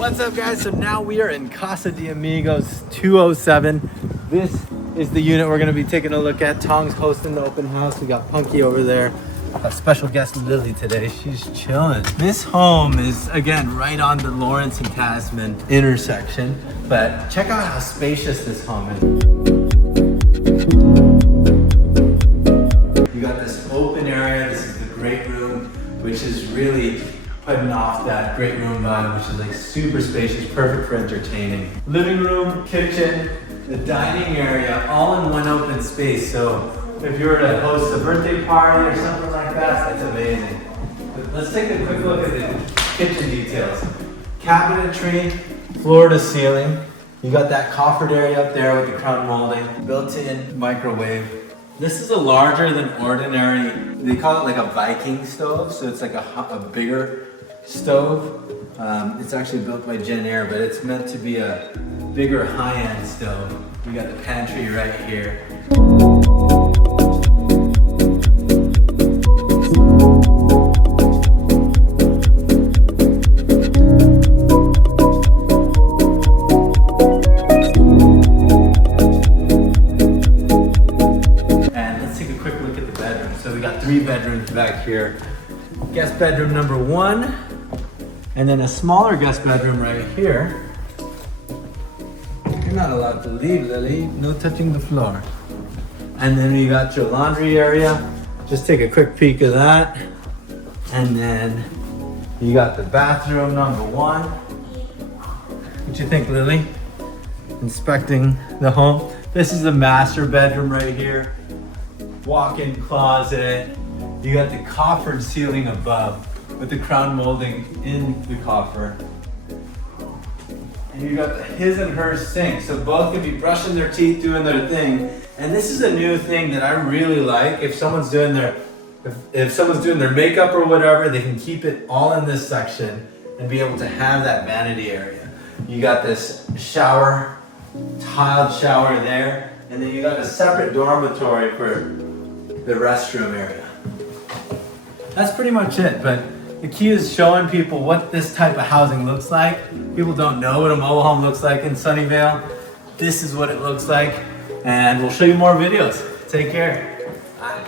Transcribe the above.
What's up, guys? So now we are in Casa De Amigos 207. This is the unit we're going to be taking a look at. Tong's hosting the open house. We got Punky over there. A special guest, Lily, today. She's chilling. This home is, again, right on the Lawrence and Tasman intersection. But check out how spacious this home is. You got this open area. This is the great room, which is really putting off that great room vibe, which is like super spacious, perfect for entertaining. Living room, kitchen, the dining area, all in one open space. So if you were to host a birthday party or something like that, that's amazing. But let's take a quick look at the kitchen details. Cabinetry, floor to ceiling. You got that coffered area up there with the crown molding, built-in microwave. This is a larger than ordinary, they call it like a Viking stove, so it's like a bigger stove. It's actually built by Jen Air, but it's meant to be a bigger high-end stove. We got the pantry right here. So we got 3 bedrooms back here. Guest bedroom number 1, and then a smaller guest bedroom right here. You're not allowed to leave, Lily. No touching the floor. And then you got your laundry area. Just take a quick peek of that. And then you got the bathroom number 1. What you think, Lily? Inspecting the home. This is the master bedroom right here. Walk-in closet. You got the coffered ceiling above with the crown molding in the coffer. And you got the his and her sink, so both can be brushing their teeth, doing their thing. And this is a new thing that I really like. If someone's doing their makeup or whatever, they can keep it all in this section and be able to have that vanity area. You got this shower, tiled shower there, and then you got a separate dormitory for the restroom area. That's pretty much it, but the key is showing people what this type of housing looks like. People don't know what a mobile home looks like in Sunnyvale. This is what it looks like, and we'll show you more videos. Take care. Bye.